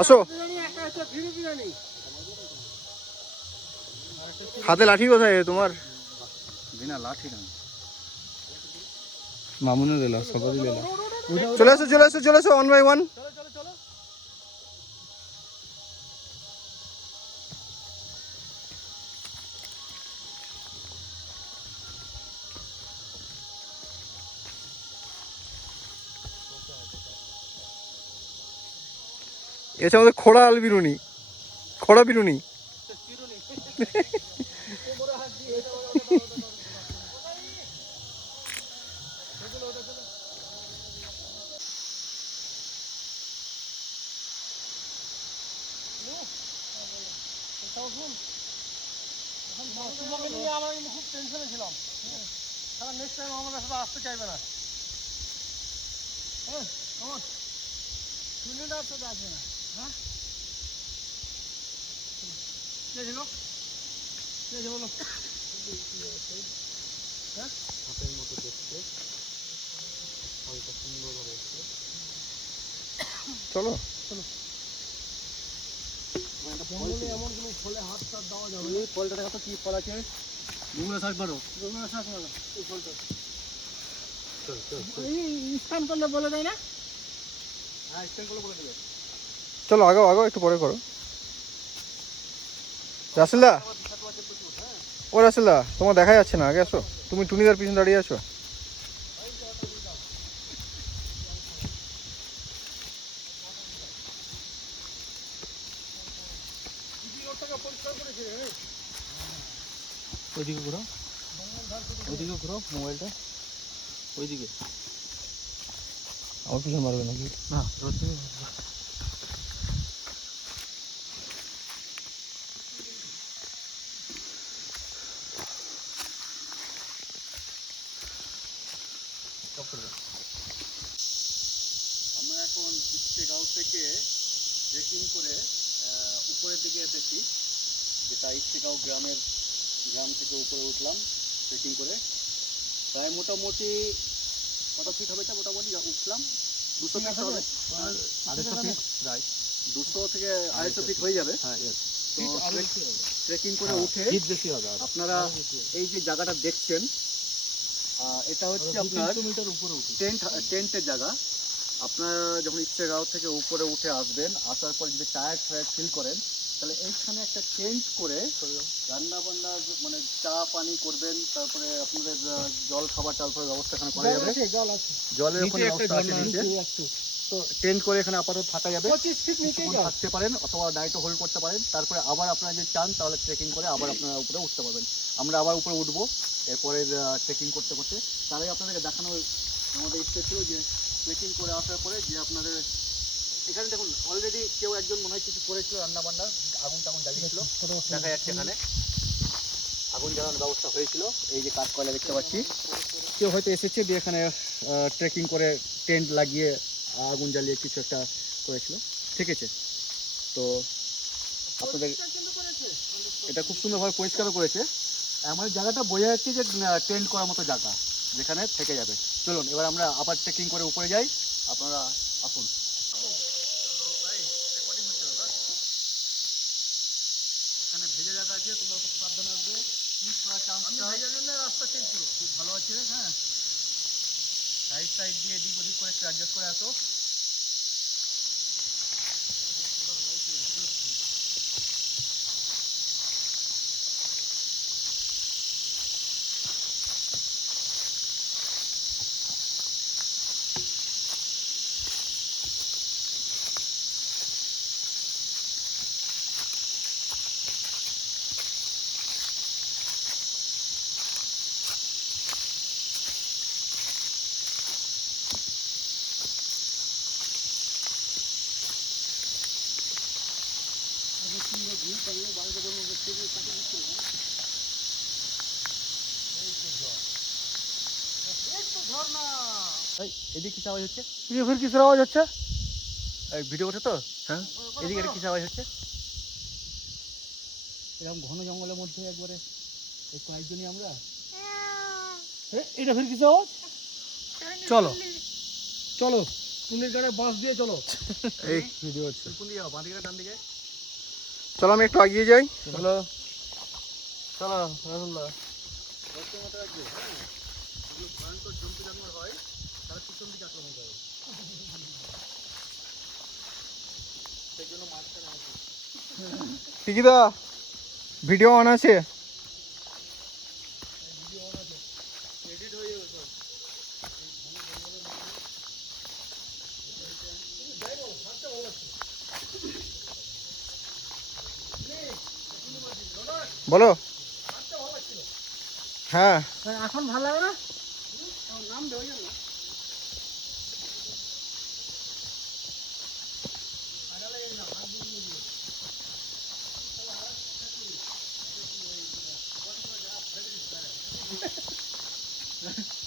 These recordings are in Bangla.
আসো। হাতে লাঠি কোথায় তোমার? বিনা লাঠি না, মামুনে দিলা, সবারই দিলা। চলে আসো চলে আসো চলে আসো, 1 by 1। এটা আমাদের খোড়া আল বিরুনি, খোড়া বিরুনি। তোমাকে নিয়ে আমরা কিন্তু খুব টেনশনে ছিলাম। তাহলে নেক্সট টাইম আমাদের সাথে আসতে চাইবে না। হ্যাঁ কেমন শুনিটা সাথে আসবে না? হ্যাঁ কে ছিল, কে ছিল বলো? হ্যাঁ হাতের মতো দেখতে ফলটা সুন্দর হয়েছে। চলো চলো, জঙ্গলে এমন কোনো ফলে হাত টাত দেওয়া যাবে না। ফলটা দেখা তো কি ফল আছে, গুগলে সার্চ মারো, গুগলে সার্চ মারো এই ফলটা। এই স্ক্যান করলে বলে দেয় না? হ্যাঁ স্ক্যান করলে বলে দেবে। চলো আগো আগো, একটু পরে করো। রাসেলদা, ও রাসেলদা, তোমার দেখা যাচ্ছে না, আগে আসো। তুমি টুনিদার পিছনে দাঁড়িয়ে আছো। ওইদিকে ঘুরো, ওইদিকে ঘুরো মোবাইলটা, ওইদিকে। আমার পিছনে মারবে নাকি? না আমরা এখন ইস্টেগাঁও থেকে ট্রেকিং করে উপরের দিকে এসেছি, যেটা ইস্টেগাঁও গ্রাম থেকে উপরে উঠলাম ট্রেকিং করে। প্রায় মোটামুটি কত ফিট হবে, এটা মোটামুটি উঠলাম 200 ফিট হবে, 250 ফিট, প্রায় 200 থেকে 250 ফিট হয়ে যাবে। তো ট্রেকিং করে উঠে আপনারা এই যে জায়গাটা দেখছেন, এটা হচ্ছে আপনার টেন্টের জায়গা। আপনারা যখন ইস্টেগাঁও থেকে উপরে উঠে আসবেন, আসার পর যদি টায়ার্ড ফিল করেন, তাহলে এইখানে একটা টেন্ট করে রান্না বান্নার মানে চা পানি করবেন, তারপরে আপনাদের জল খাবার টালফার ব্যবস্থা এখানে করা যাবে। জলের ওখানে ব্যবস্থা আছে নিচে। তো টেন্ট করে এখানে আপাতত থাকা যাবে, থাকতে পারেন অথবা নাইটও হোল্ড করতে পারেন। তারপরে আবার আপনারা যদি চান তাহলে ট্রেকিং করে আবার আপনারা উপরে উঠতে পারবেন। আমরা আবার উপরে উঠবো এরপরে ট্রেকিং করতে করতে। তার আগে আপনাদেরকে দেখানো আমাদের ইচ্ছে ছিল যে ট্রেকিং করে আসার পরে যে আপনাদের এখানে দেখুন অলরেডি কেউ একজন মনে হয় কিছু করেছিল, রান্না বান্না আগুন টাগুন জ্বালিয়েছিল, দেখা যাচ্ছে এখানে আগুন জ্বালানোর ব্যবস্থা হয়েছিল। এই যে কাঠ কয়লা দেখতে পাচ্ছি, কেউ হয়তো এসেছে দিয়ে এখানে ট্রেকিং করে টেন্ট লাগিয়ে আগুন জ্বালিয়ে কিছু একটা করেছিল, ঠিক আছে। তো আপনাদের এটা খুব সুন্দরভাবে পরিষ্কারও করেছে। আমাদের জায়গাটা বোঝা যাচ্ছে যে টেন্ট করার মতো জায়গা যেখানে থেকে যাবে। চলুন এবার আমরা আবার ট্রেকিং করে উপরে যাই, আপনারা আসুন। এখানে ভেজা জায়গা আছে, তোমরা খুব সাবধানে আসবে, স্লিপ করার চান্সটা রাস্তা চেঞ্জ ছিল খুব ভালো আছে। হ্যাঁ সাইড দিয়ে এদিক ওদিক করে একটু অ্যাডজাস্ট করে আসো। এদিকে কিসের আওয়াজ হচ্ছে? কিসের আওয়াজ হচ্ছে? ভিডিও ওঠে তো। হ্যাঁ এদিকে এটা কিসের আওয়াজ হচ্ছে? এরকম ঘন জঙ্গলের মধ্যে একবারে এই কয়েকজনই আমরা। এটা ফের কিসের আওয়াজ? চলো চলো টুনির গাড়ে বাঁশ দিয়ে চলো। এই ভিডিও হচ্ছে। কোন দিকে যাও, বাঁ দিকে না ডান দিকে? চলো আমি একটু এগিয়ে যাই। চলো চলো রাসুল্লাহ। দশটার মতো রাখবে, হ্যাঁ। যেগুলো ভয়ঙ্কর জন্তু জানোয়ার হয় তারা পিছন দিকে আক্রমণ করে, সেই জন্য মাঝখানে আছে। টিকিদা ভিডিও অন আছে? এডিট হয়ে যাবে সব। বলো। হ্যাঁ এখন ভালো লাগে না, নাম দেওয়া যাবে না।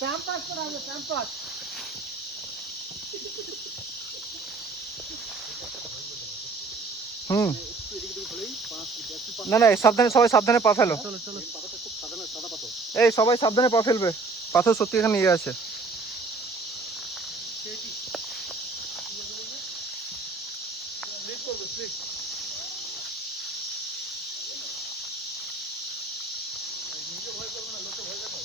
ক্যাম্পাস করা হবে, ক্যাম্পাস। হুম। একটু এদিকে দিকে হলেই পাঁচ না না সাবধানে, সবাই সাবধানে পা ফেলো। চলো চলো। পাথরটা খুব সাধারণ, সাদা পাথর। এই সবাই সাবধানে পা ফেলবে, পাথর সত্যি এখানে ইয়ে আছে। স্লিপ করবে, স্লিপ। নিজে ভয় করবে না, লোকে ভয় দেখাও।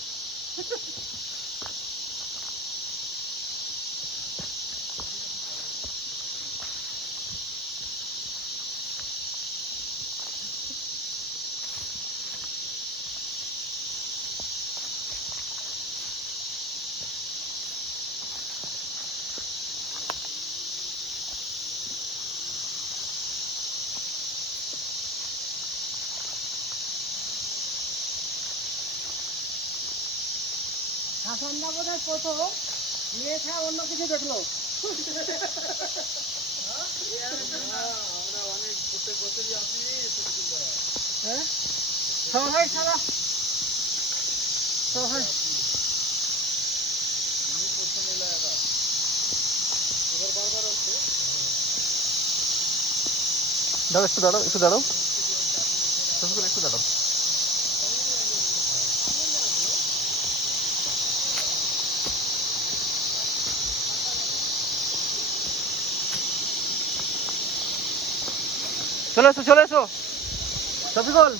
হাসানদা বোধহয় প্রথম মেয়ে ছাড়া অন্য কিছু দেখলো। আমরা অনেক প্রত্যেক বছরই আসি। হ্যাঁ সবাই সারা সবাই দাঁড়াও একটু দাঁড়াও, একটু দাঁড়াও, একটু দাঁড়াও। চলে এসো, চলে এসো শফিকুল।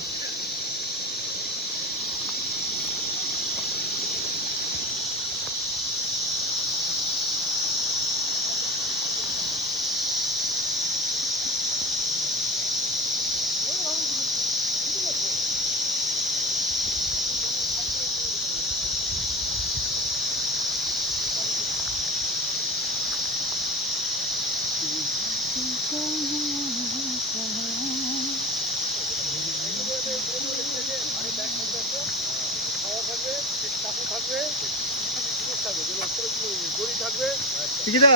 টিকিদা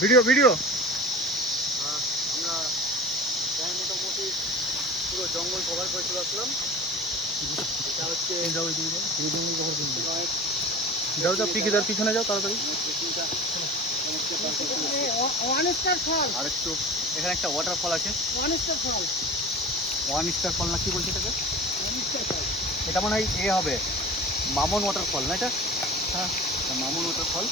video video. আমরা প্রায় মোটামুটি পুরো জঙ্গল কভার করে চলে আসলাম। এটা হচ্ছে যাও যাও, টিকিদার পিছনে যাও তাড়াতাড়ি। আরেকটু এখানে একটা ওয়াটারফল আছে, ওয়ান স্টার ফল না কি বলছে এটাকে? এটা মনে হয় এ হবে মামন ওয়াটারফল না এটা? হ্যাঁ মামন ওয়াটারফল।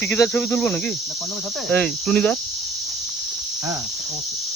পিকিদার ছবি তুলবো নাকি কন্ডমের সাথে এই টুনিদার হ্যাঁ অবশ্যই